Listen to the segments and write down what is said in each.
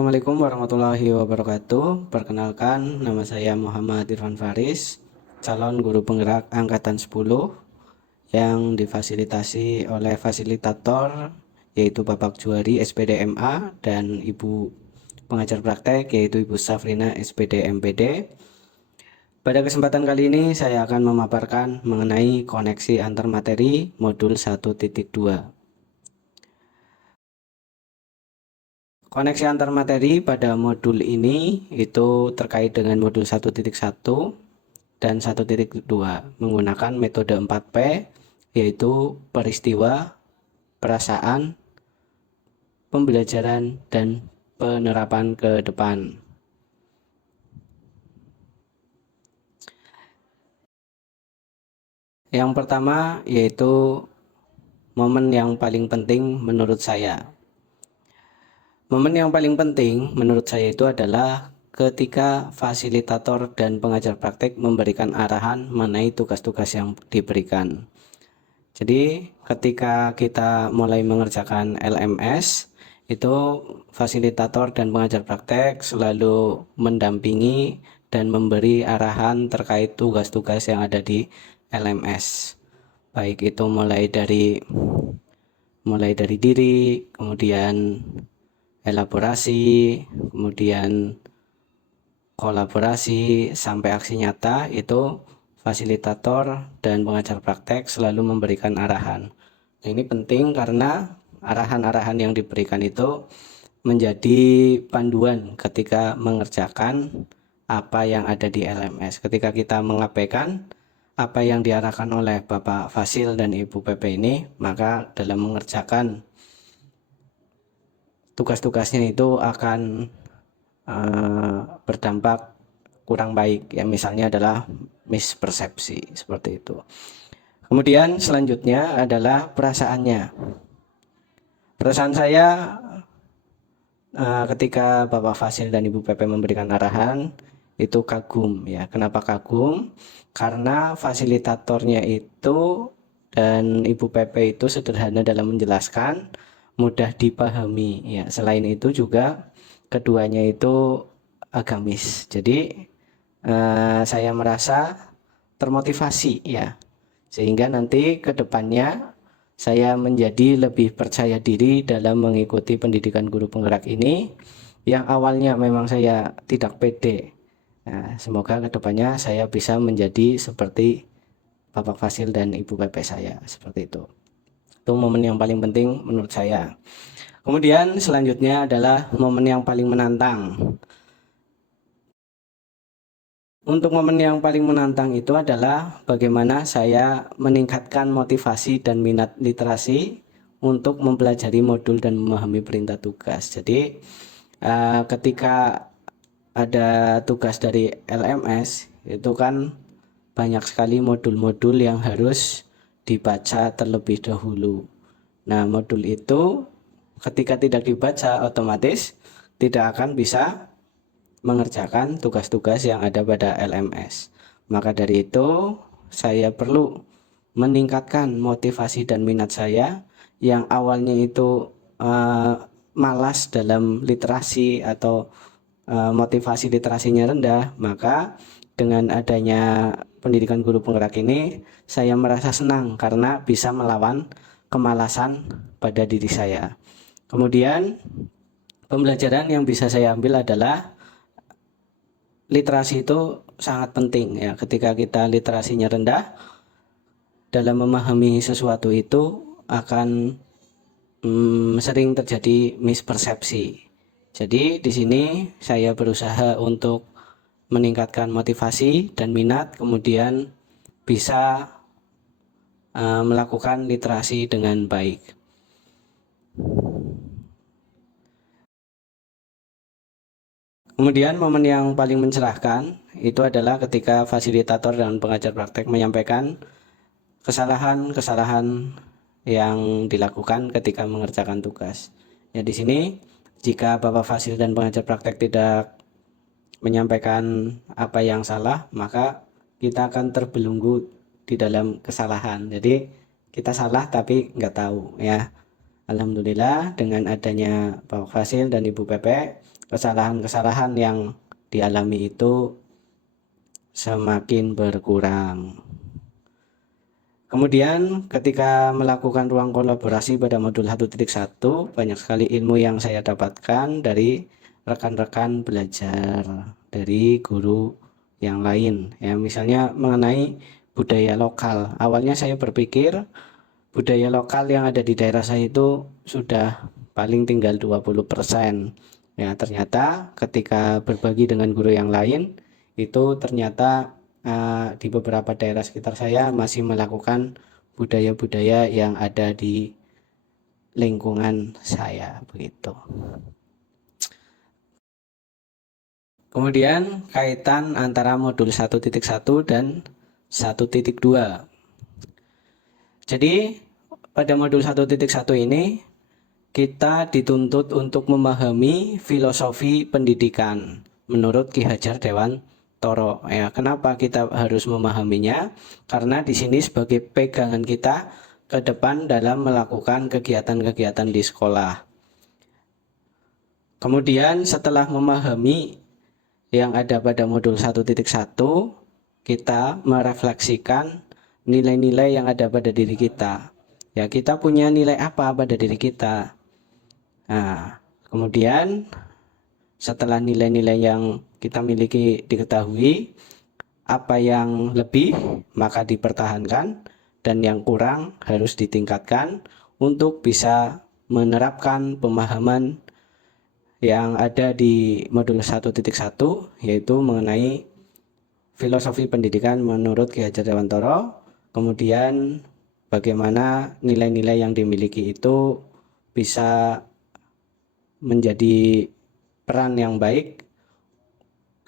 Assalamualaikum warahmatullahi wabarakatuh. Perkenalkan, nama saya Muhammad Irfan Faris, calon guru penggerak angkatan 10 yang difasilitasi oleh fasilitator yaitu Bapak Juari SPD MA dan Ibu pengajar praktek yaitu Ibu Safrina SPD MPD. Pada kesempatan kali ini saya akan memaparkan mengenai koneksi antar materi modul 1.2. Koneksi antar materi pada modul ini itu terkait dengan modul 1.1 dan 1.2 menggunakan metode 4P, yaitu peristiwa, perasaan, pembelajaran, dan penerapan ke depan. Yang pertama yaitu momen yang paling penting menurut saya. Momen yang paling penting menurut saya itu adalah ketika fasilitator dan pengajar praktek memberikan arahan mengenai tugas-tugas yang diberikan. Jadi ketika kita mulai mengerjakan LMS, itu fasilitator dan pengajar praktek selalu mendampingi dan memberi arahan terkait tugas-tugas yang ada di LMS. Baik itu mulai dari diri, kemudian elaborasi, kemudian kolaborasi sampai aksi nyata, itu fasilitator dan pengajar praktek selalu memberikan arahan. Nah, ini penting karena arahan-arahan yang diberikan itu menjadi panduan ketika mengerjakan apa yang ada di LMS. Ketika kita mengabaikan apa yang diarahkan oleh Bapak Fasil dan Ibu PP ini, maka dalam mengerjakan tugas-tugasnya itu akan berdampak kurang baik, ya misalnya adalah mispersepsi seperti itu. Kemudian selanjutnya adalah perasaannya. Perasaan saya ketika Bapak Fasil dan Ibu PP memberikan arahan itu kagum, ya. Kenapa kagum? Karena fasilitatornya itu dan Ibu PP itu sederhana dalam menjelaskan, mudah dipahami, ya. Selain itu juga keduanya itu agamis. Jadi saya merasa termotivasi, ya, sehingga nanti ke depannya saya menjadi lebih percaya diri dalam mengikuti pendidikan guru penggerak ini yang awalnya memang saya tidak pede. Nah, semoga ke depannya saya bisa menjadi seperti Bapak Fasil dan Ibu PP saya, seperti itu. Itu momen yang paling penting menurut saya. Kemudian selanjutnya adalah momen yang paling menantang. Untuk momen yang paling menantang itu adalah bagaimana saya meningkatkan motivasi dan minat literasi untuk mempelajari modul dan memahami perintah tugas. Jadi ketika ada tugas dari LMS itu kan banyak sekali modul-modul yang harus dibaca terlebih dahulu. Nah, modul itu ketika tidak dibaca otomatis tidak akan bisa mengerjakan tugas-tugas yang ada pada LMS. Maka dari itu saya perlu meningkatkan motivasi dan minat saya yang awalnya itu malas dalam literasi atau motivasi literasinya rendah. Maka dengan adanya pendidikan guru penggerak ini saya merasa senang karena bisa melawan kemalasan pada diri saya. Kemudian pembelajaran yang bisa saya ambil adalah literasi itu sangat penting, ya. Ketika kita literasinya rendah dalam memahami sesuatu itu akan sering terjadi mispersepsi. Jadi di sini saya berusaha untuk meningkatkan motivasi dan minat, kemudian bisa melakukan literasi dengan baik. Kemudian momen yang paling mencerahkan itu adalah ketika fasilitator dan pengajar praktek menyampaikan kesalahan-kesalahan yang dilakukan ketika mengerjakan tugas. Ya, di sini jika Bapak Fasil dan pengajar praktek tidak menyampaikan apa yang salah, maka kita akan terbelenggu di dalam kesalahan. Jadi kita salah tapi nggak tahu, ya. Alhamdulillah dengan adanya Bapak Fasil dan Ibu PP, kesalahan-kesalahan yang dialami itu semakin berkurang. Kemudian ketika melakukan ruang kolaborasi pada modul 1.1, banyak sekali ilmu yang saya dapatkan dari rekan-rekan belajar, dari guru yang lain. Ya, misalnya mengenai budaya lokal. Awalnya saya berpikir budaya lokal yang ada di daerah saya itu sudah paling tinggal 20%. Ya, ternyata ketika berbagi dengan guru yang lain, itu ternyata di beberapa daerah sekitar saya masih melakukan budaya-budaya yang ada di lingkungan saya, begitu. Kemudian kaitan antara modul 1.1 dan 1.2. Jadi pada modul 1.1 ini kita dituntut untuk memahami filosofi pendidikan menurut Ki Hajar Dewantara. Ya, kenapa kita harus memahaminya? Karena di sini sebagai pegangan kita ke depan dalam melakukan kegiatan-kegiatan di sekolah. Kemudian setelah memahami yang ada pada modul 1.1, kita merefleksikan nilai-nilai yang ada pada diri kita. Ya, kita punya nilai apa pada diri kita? Nah, kemudian setelah nilai-nilai yang kita miliki diketahui, apa yang lebih maka dipertahankan dan yang kurang harus ditingkatkan untuk bisa menerapkan pemahaman yang ada di modul 1.1, yaitu mengenai filosofi pendidikan menurut Ki Hajar Dewantara. Kemudian bagaimana nilai-nilai yang dimiliki itu bisa menjadi peran yang baik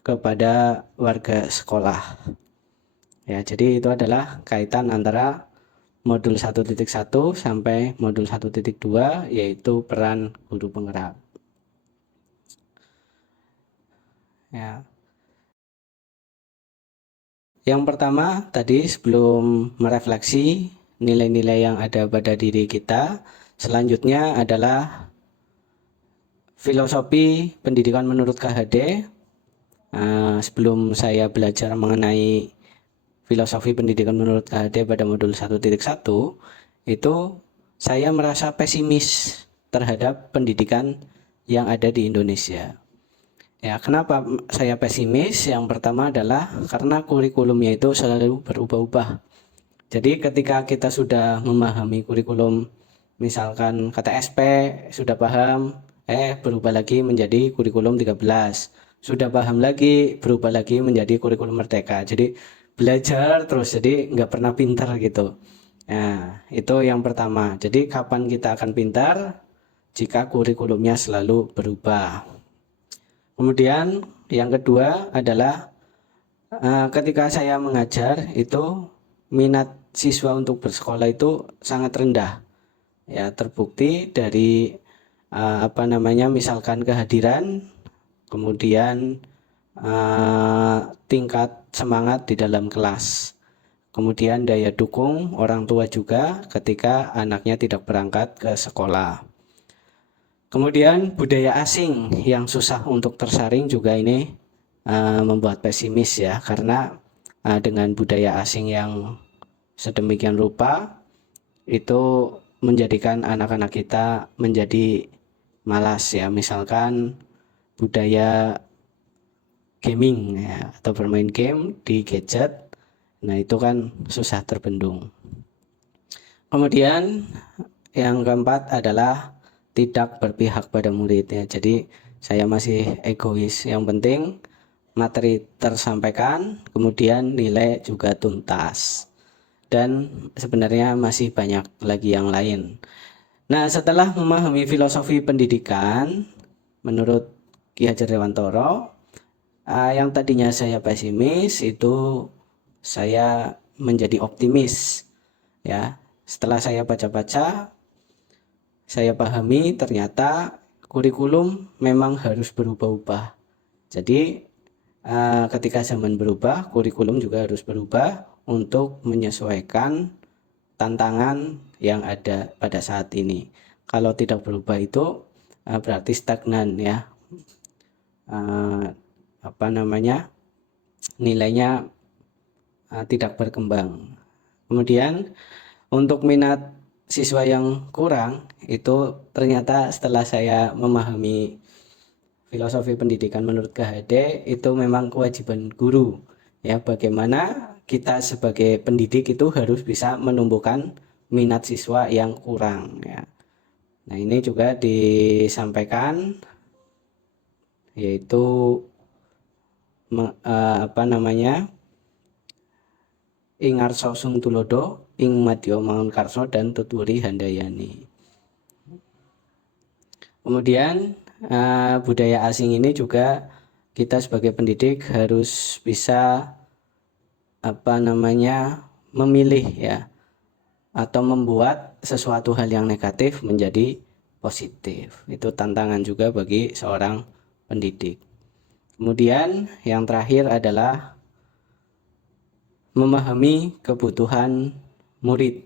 kepada warga sekolah. Ya, jadi itu adalah kaitan antara modul 1.1 sampai modul 1.2, yaitu peran guru penggerak. Ya. Yang pertama tadi, sebelum merefleksi nilai-nilai yang ada pada diri kita, selanjutnya adalah filosofi pendidikan menurut KHD. Sebelum saya belajar mengenai filosofi pendidikan menurut KHD pada modul 1.1, itu saya merasa pesimis terhadap pendidikan yang ada di Indonesia. Ya, kenapa saya pesimis? Yang pertama adalah karena kurikulumnya itu selalu berubah-ubah. Jadi ketika kita sudah memahami kurikulum, misalkan KTSP, sudah paham, berubah lagi menjadi kurikulum 13. Sudah paham lagi, berubah lagi menjadi kurikulum Merdeka. Jadi belajar terus, jadi nggak pernah pintar gitu. Nah, itu yang pertama. Jadi kapan kita akan pintar? Jika kurikulumnya selalu berubah. Kemudian yang kedua adalah ketika saya mengajar itu minat siswa untuk bersekolah itu sangat rendah. Ya, terbukti dari misalkan kehadiran, kemudian tingkat semangat di dalam kelas, kemudian daya dukung orang tua juga ketika anaknya tidak berangkat ke sekolah. Kemudian budaya asing yang susah untuk tersaring juga ini membuat pesimis ya, karena dengan budaya asing yang sedemikian rupa itu menjadikan anak-anak kita menjadi malas ya. Misalkan budaya gaming ya, atau bermain game di gadget, nah itu kan susah terbendung. Kemudian yang keempat adalah tidak berpihak pada muridnya. Jadi saya masih egois, yang penting materi tersampaikan, kemudian nilai juga tuntas. Dan sebenarnya masih banyak lagi yang lain. Nah, setelah memahami filosofi pendidikan menurut Ki Hajar Dewantara, yang tadinya saya pesimis itu saya menjadi optimis. Ya, setelah saya baca-baca, saya pahami ternyata kurikulum memang harus berubah-ubah. Jadi ketika zaman berubah, kurikulum juga harus berubah untuk menyesuaikan tantangan yang ada pada saat ini. Kalau tidak berubah itu berarti stagnan ya. eh, nilainya tidak berkembang. Kemudian untuk minat siswa yang kurang itu ternyata setelah saya memahami filosofi pendidikan menurut KHD itu memang kewajiban guru, ya, bagaimana kita sebagai pendidik itu harus bisa menumbuhkan minat siswa yang kurang, ya. Nah, ini juga disampaikan yaitu ing Arso Sung Tulodo, ing Madya Mangunkarso dan Tutwuri Handayani. Kemudian budaya asing ini juga kita sebagai pendidik harus bisa memilih, ya, atau membuat sesuatu hal yang negatif menjadi positif. Itu tantangan juga bagi seorang pendidik. Kemudian yang terakhir adalah memahami kebutuhan murid,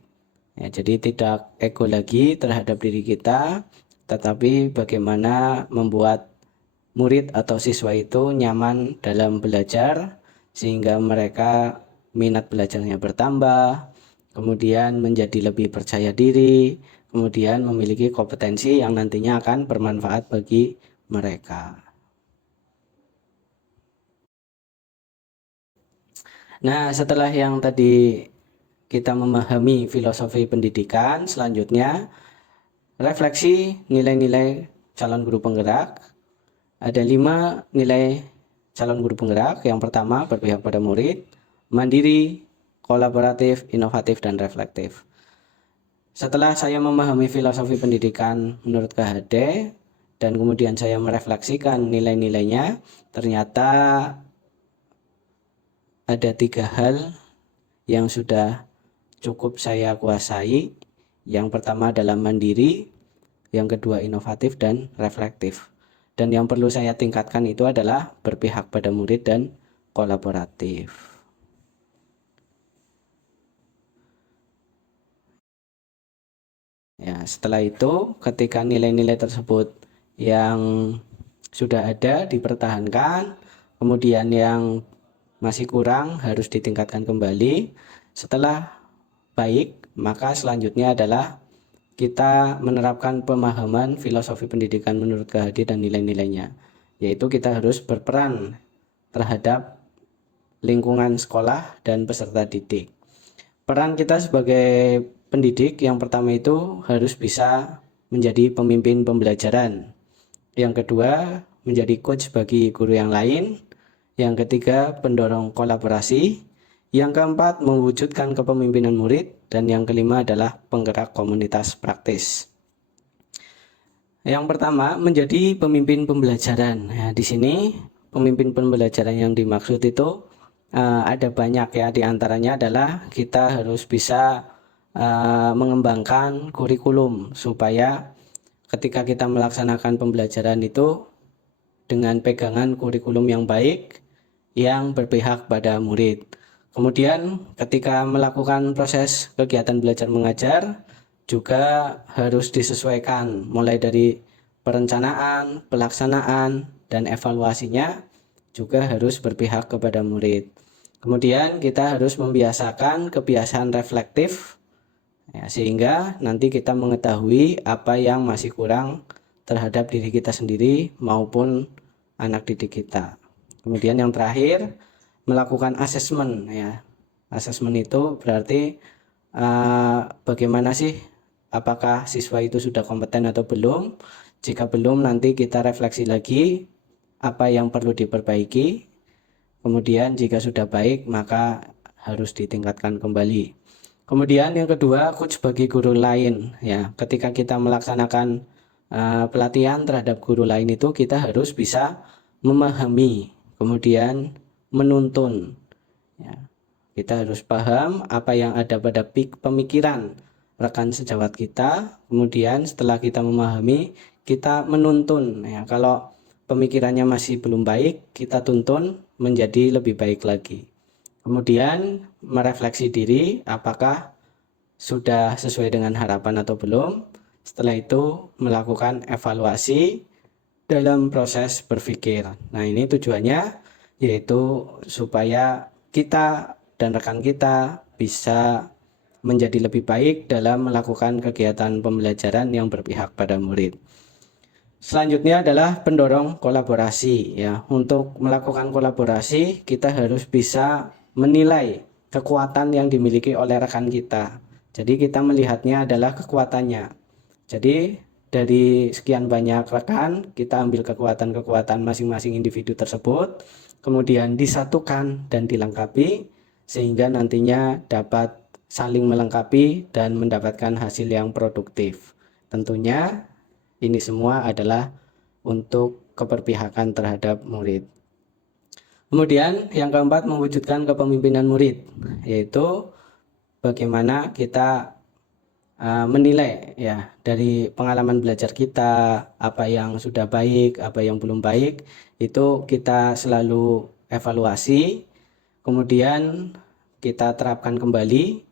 ya, jadi tidak ego lagi terhadap diri kita, tetapi bagaimana membuat murid atau siswa itu nyaman dalam belajar sehingga mereka minat belajarnya bertambah, kemudian menjadi lebih percaya diri, kemudian memiliki kompetensi yang nantinya akan bermanfaat bagi mereka. Nah, setelah yang tadi kita memahami filosofi pendidikan, selanjutnya refleksi nilai-nilai calon guru penggerak. Ada 5 nilai calon guru penggerak. Yang pertama, berpihak pada murid, mandiri, kolaboratif, inovatif, dan reflektif. Setelah saya memahami filosofi pendidikan menurut KHD dan kemudian saya merefleksikan nilai-nilainya, ternyata ada 3 hal yang sudah cukup saya kuasai. Yang pertama adalah mandiri, yang kedua inovatif dan reflektif. Dan yang perlu saya tingkatkan itu adalah berpihak pada murid dan kolaboratif. Ya, setelah itu ketika nilai-nilai tersebut yang sudah ada dipertahankan, kemudian yang masih kurang harus ditingkatkan kembali. Setelah baik, maka selanjutnya adalah kita menerapkan pemahaman filosofi pendidikan menurut KHD dan nilai-nilainya, yaitu kita harus berperan terhadap lingkungan sekolah dan peserta didik. Peran kita sebagai pendidik yang pertama itu harus bisa menjadi pemimpin pembelajaran. Yang kedua, menjadi coach bagi guru yang lain. Yang ketiga, pendorong kolaborasi. Yang keempat, mewujudkan kepemimpinan murid. Dan yang kelima adalah penggerak komunitas praktis. Yang pertama, menjadi pemimpin pembelajaran. Nah, di sini pemimpin pembelajaran yang dimaksud itu ada banyak, ya. Di antaranya adalah kita harus bisa mengembangkan kurikulum supaya ketika kita melaksanakan pembelajaran itu dengan pegangan kurikulum yang baik yang berpihak pada murid. Kemudian ketika melakukan proses kegiatan belajar mengajar juga harus disesuaikan mulai dari perencanaan, pelaksanaan, dan evaluasinya juga harus berpihak kepada murid. Kemudian kita harus membiasakan kebiasaan reflektif, ya, sehingga nanti kita mengetahui apa yang masih kurang terhadap diri kita sendiri maupun anak didik kita. Kemudian yang terakhir, melakukan asesmen, ya. Asesmen itu berarti bagaimana sih apakah siswa itu sudah kompeten atau belum. Jika belum, nanti kita refleksi lagi apa yang perlu diperbaiki. Kemudian jika sudah baik, maka harus ditingkatkan kembali. Kemudian yang kedua, coach bagi guru lain, ya. Ketika kita melaksanakan pelatihan terhadap guru lain itu kita harus bisa memahami, kemudian menuntun, ya. Kita harus paham apa yang ada pada pemikiran rekan sejawat kita. Kemudian setelah kita memahami, kita menuntun, ya. Kalau pemikirannya masih belum baik, kita tuntun menjadi lebih baik lagi. Kemudian merefleksi diri apakah sudah sesuai dengan harapan atau belum. Setelah itu melakukan evaluasi dalam proses berpikir. Nah, ini tujuannya yaitu supaya kita dan rekan kita bisa menjadi lebih baik dalam melakukan kegiatan pembelajaran yang berpihak pada murid. Selanjutnya adalah pendorong kolaborasi ya. Untuk melakukan kolaborasi, kita harus bisa menilai kekuatan yang dimiliki oleh rekan kita. Jadi kita melihatnya adalah kekuatannya. Jadi dari sekian banyak rekan, kita ambil kekuatan-kekuatan masing-masing individu tersebut, kemudian disatukan dan dilengkapi sehingga nantinya dapat saling melengkapi dan mendapatkan hasil yang produktif. Tentunya ini semua adalah untuk keberpihakan terhadap murid. Kemudian yang keempat, mewujudkan kepemimpinan murid, yaitu bagaimana kita menilai ya dari pengalaman belajar kita, apa yang sudah baik, apa yang belum baik, itu kita selalu evaluasi, kemudian kita terapkan kembali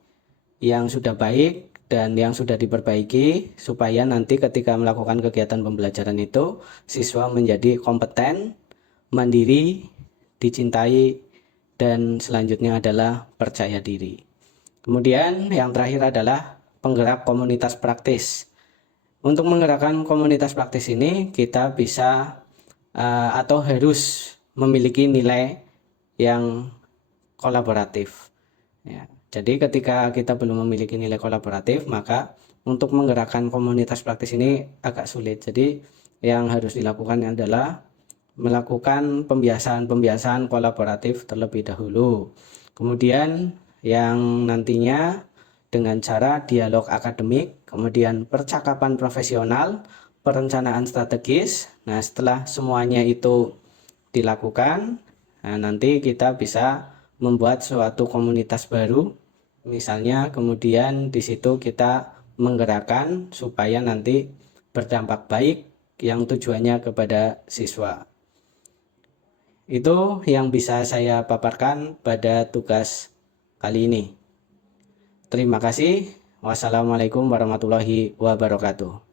yang sudah baik dan yang sudah diperbaiki supaya nanti ketika melakukan kegiatan pembelajaran itu siswa menjadi kompeten, mandiri, dicintai, dan selanjutnya adalah percaya diri. Kemudian yang terakhir adalah penggerak komunitas praktis. Untuk menggerakkan komunitas praktis ini kita bisa atau harus memiliki nilai yang kolaboratif ya. Jadi ketika kita belum memiliki nilai kolaboratif, maka untuk menggerakkan komunitas praktis ini agak sulit. Jadi yang harus dilakukan adalah melakukan pembiasaan kolaboratif terlebih dahulu. Kemudian yang nantinya dengan cara dialog akademik, kemudian percakapan profesional, perencanaan strategis. Nah, setelah semuanya itu dilakukan, nah nanti kita bisa membuat suatu komunitas baru. Misalnya kemudian di situ kita menggerakkan supaya nanti berdampak baik yang tujuannya kepada siswa. Itu yang bisa saya paparkan pada tugas kali ini. Terima kasih. Wassalamualaikum warahmatullahi wabarakatuh.